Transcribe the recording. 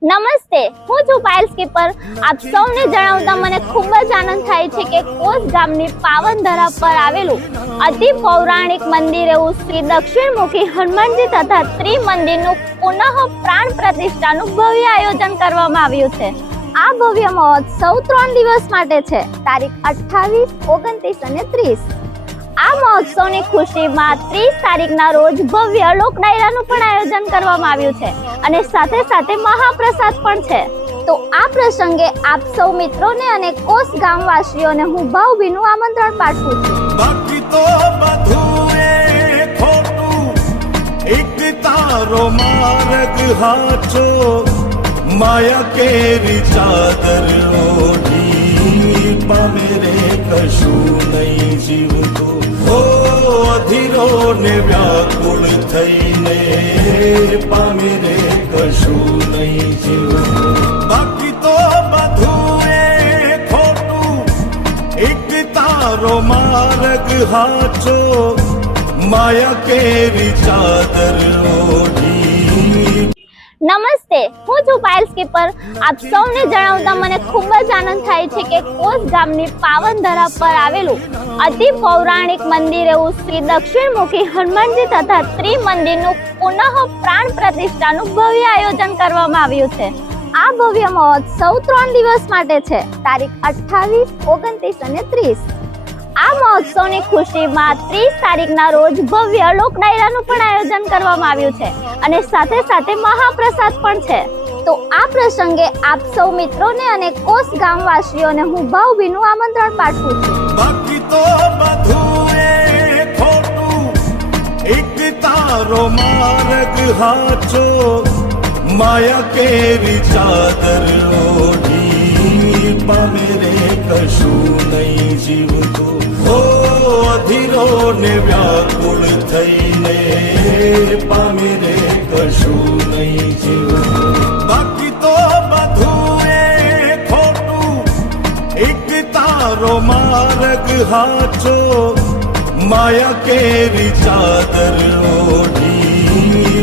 નમસ્તે, હું છું પાયલ સ્કીપર। આપ સૌને જણાવતા મને ખૂબ જ આનંદ થાય છે કે કોસ ગામની પાવન ધરા પર આવેલું અતિ પૌરાણિક મંદિર એવું શ્રી દક્ષિણમુખી હનુમાનજી તથા ત્રિમંદિરનું પુનઃ પ્રાણ પ્રતિષ્ઠાનું ભવ્ય આયોજન કરવામાં આવ્યું છે। આ ભવ્ય મહોત્સવ 3 દિવસ માટે છે, તારીખ 28, 29 અને 30। આ મહોત્સવની ખુશીમાં 30 તારીખના રોજ ભવ્ય લોક ડાયરાનું પણ આયોજન કરવામાં આવ્યું છે અને સાથે સાથે મહાપ્રસાદ પણ છે। તો આ પ્રસંગે આપ સૌ મિત્રોને અને કોસ ગામવાસીઓને હું ભાવભીનું આમંત્રણ પાઠવું છું। બાકી તો બધું એ ખોટું, એક તારો માર્ગ હાચો, માયા કેરી ચાદર ઓઢી પામે રે કશું નહીં જીવતું। હો અધીરો ને વ્યાકુળ થઈને પામે રે કશું નહીં જીવતું। બાકી તો બધું એ ખોટું, એક તારો માર્ગ હાચો, માયા કેરી ચાદર ઓઢી। નમસ્તે, હું છું પાયલ સ્કીપર। આપ સૌને જણાવતા મને ખૂબ જ આનંદ થાય છે કે કોસ ગામની પાવન ધરા પર આવેલું અતિ પૌરાણિક મંદિર એવું શ્રી દક્ષિણમુખી હનુમાનજી તથા ત્રિમંદિરનું પુનઃ પ્રાણ પ્રતિષ્ઠાનું ભવ્ય આયોજન કરવામાં આવ્યું છે। આ ભવ્ય મહોત્સવ 3 દિવસ માટે છે, તારીખ 28, 29 અને 30। આ મહોત્સવની ખુશીમાં 30 તારીખના રોજ ભવ્ય લોક ડાયરાનું પણ આયોજન કરવામાં આવ્યું છે અને સાથે સાથે મહાપ્રસાદ પણ છે। તો આ પ્રસંગે આપ સૌ મિત્રોને અને કોસ ગામવાસીઓને હું ભાવભીનું આમંત્રણ પાઠવું છું। બાકી તો બધું એ ખોટું, એક તારો માર્ગ હાચો, માયા કેરી ચાદર ઓઢી પામે રે કશું નહીં જીવતું। હો અધીરો ને વ્યાકુળ થઈને પામે રે કશું નહીં જીવતું। બાકી તો બધું એ ખોટું, એક તારો માર્ગ હાચો, માયા કેરી ચાદર ઓઢી।